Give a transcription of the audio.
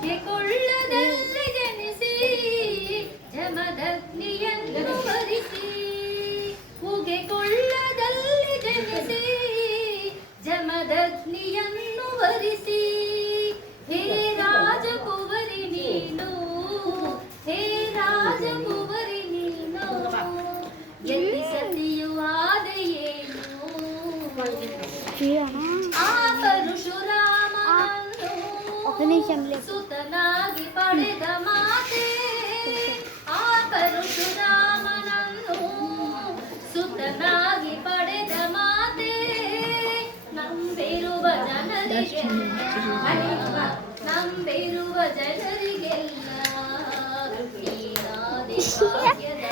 ಪೂಗೆ ಕೊಳ್ಳದಲ್ಲಿ ಜನಿಸಿ ಜಮದಗ್ನಿಯನ್ನು ವರಿಸಿ ಪೂಗೆ ಕೊಳ್ಳದಲ್ಲಿ ಜನಿಸಿ ಜಮದಗ್ನಿಯನ್ನು ವರಿಸಿ ಹೇ ರಾಜಕುವರಿ ನೀನು ಹೇ ರಾಜಕುವರಿ ನೀನು ಎಲ್ಲಿ ಸತಿಯು ಆದೆಯೇನು ಆ ಪರಶುರಾಮನನ್ನು ಸುತನಾಗಿ ಪಡೆದ ಮಾತೆ ಆ ಪರಶುರಾಮನನ್ನು ಸುತನಾಗಿ ಪಡೆದ ಮಾತೆ ನಂಬಿರುವ ಜನರಿಗೆಲ್ಲ ನಂಬಿರುವ ಜನರಿಗೆಲ್ಲ ನೀನಾದೆ ಭಾಗ್ಯದ